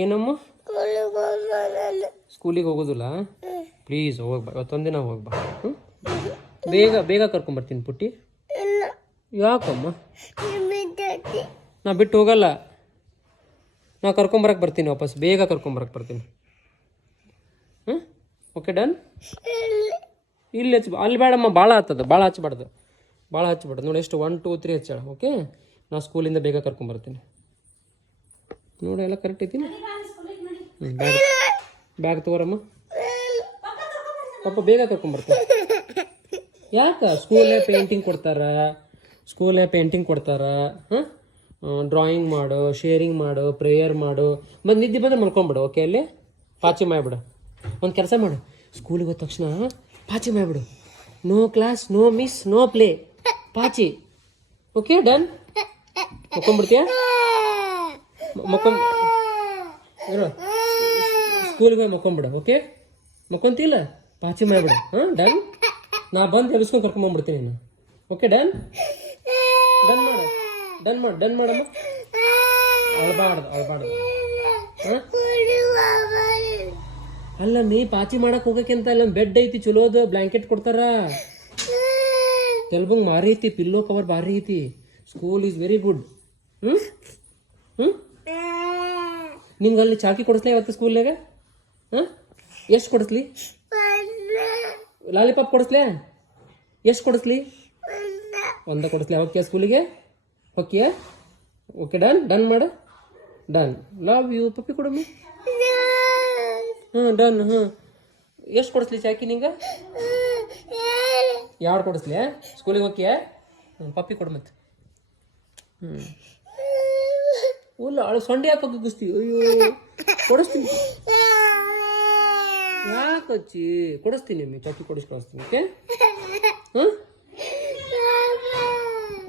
ಏನಮ್ಮ ಸ್ಕೂಲಿಗೆ ಹೋಗೋದಿಲ್ಲ ಪ್ಲೀಸ್ ಹೋಗ್ಬಾ ಇವತ್ತೊಂದಿನ ಹೋಗ್ಬಾ ಬೇಗ ಬೇಗ ಕರ್ಕೊಂಬರ್ತೀನಿ ಪುಟ್ಟಿ ಯಾಕಮ್ಮ ನಾ ಬಿಟ್ಟು ಹೋಗಲ್ಲ ನಾ ಕರ್ಕೊಂಬರಕ್ಕೆ ಬರ್ತೀನಿ ವಾಪಸ್ ಬೇಗ ಕರ್ಕೊಂಬರಕ್ಕೆ ಬರ್ತೀನಿ ಓಕೆ ಡನ್ ಇಲ್ಲಿ ಅಲ್ಲಿ ಬೇಡಮ್ಮ ಭಾಳ ಹತ್ತದ ಭಾಳ ಹಚ್ಚಬಾರ್ದು ನೋಡಿ ಎಷ್ಟು 1 2 3 ಹಚ್ಚಾಳ ಓಕೆ ನಾ ಸ್ಕೂಲಿಂದ ಬೇಗ ಕರ್ಕೊಂಬರ್ತೀನಿ ನೋಡಿ ಎಲ್ಲ ಕರೆಕ್ಟ್ ಐತಿನ ಬ್ಯಾಗ್ ತಗೋರಮ್ಮ ಪಾಪ ಬೇಗ ಕರ್ಕೊಂಬರ್ತೀನಿ ಯಾಕೆ ಸ್ಕೂಲೇ ಪೇಂಟಿಂಗ್ ಕೊಡ್ತಾರ ಹಾಂ ಡ್ರಾಯಿಂಗ್ ಮಾಡು ಶೇರಿಂಗ್ ಮಾಡು ಪ್ರೇಯರ್ ಮಾಡು ಮತ್ತು ನಿದ್ದೆ ಬಂದ್ರೆ ಮಲ್ಕೊಂಬಿಡು ಓಕೆ ಅಲ್ಲಿ ಪಾಚಿ ಮಾಡಿಬಿಡು ಒಂದು ಕೆಲಸ ಮಾಡು ಸ್ಕೂಲಿಗೆ ಹೋದ ತಕ್ಷಣ ಪಾಚಿ ಮಾಡಿಬಿಡು no class no miss no play ಪಾಚಿ ಓಕೆ ಡನ್ ಮಕ್ಕೊಂಬಿಡ್ತೀಯ ಸ್ಕೂಲಿಗೆ ಹೋಗಿ ಮಕ್ಕೊಂಬಿಡು ಓಕೆ ಮಕ್ಕೊಂತಿಲ್ಲ ಪಾಚಿ ಮಾಡಿಬಿಡು ಹಾಂ ಡನ್ ನಾ ಬಂದು ಎಬ್ಸ್ಕೊಂಡು ಕರ್ಕೊಂಬಂದ್ಬಿಡ್ತೀನಿ ನಾನು ಓಕೆ ಡನ್ ಮಾಡಮ್ಮ ಅಳ್ಬಾರ್ದು ಹಾಂ ಅಲ್ಲ ನೀ ಪಾಚಿ ಮಾಡಕ್ಕೆ ಹೋಗಕ್ಕೆ ಅಂತ ಇಲ್ಲ ಬೆಡ್ ಐತಿ ಚಲೋದು ಬ್ಲ್ಯಾಂಕೆಟ್ ಕೊಡ್ತಾರ ತೆಲ್ಬಂಗ್ ಮಾರಿ ಐತಿ ಪಿಲ್ಲೋ ಕವರ್ ಭಾರಿ ಐತಿ ಸ್ಕೂಲ್ ಈಸ್ ವೆರಿ ಗುಡ್ ನಿಂಗೆ ಅಲ್ಲಿ ಚಾಕಿ ಕೊಡಿಸ್ಲೇ ಇವತ್ತು ಸ್ಕೂಲ್ನಾಗ ಹಾಂ ಎಷ್ಟು ಕೊಡಿಸ್ಲಿ ಲಾಲಿಪಾಪ್ ಕೊಡಿಸ್ಲೇ ಎಷ್ಟು ಕೊಡಿಸ್ಲಿ ಒಂದ ಕೊಡಿಸ್ಲಿ ಓಕೆ ಸ್ಕೂಲಿಗೆ ಓಕೆ ಓಕೆ ಡನ್ ಮಾಡು ಡನ್ ಲವ್ ಯು ಪಪ್ಪಿ ಕೊಡಮ್ಮಿ ಡನ್ ಎಷ್ಟು ಕೊಡಿಸ್ಲಿ ಚಾಕಿ ನಿಂಗೆ ಯಾವ್ದು ಕೊಡಿಸ್ಲಿ ಸ್ಕೂಲಿಗೆ ಓಕೆ ಪಪ್ಪಿ ಕೊಡು ಮತ್ತೆ ಇಲ್ಲ ಸೊಂಡೆ ಯಾಕೆ ಕುಗ್ಗಿಸ್ತೀವಿ ಅಯ್ಯೋ ಕೊಡಿಸ್ತೀನಿ ಯಾಕಚ್ಚಿ ಕೊಡಿಸ್ತೀನಿ ಚಾಕಿ ಕಳಿಸ್ತೀನಿ ಓಕೆ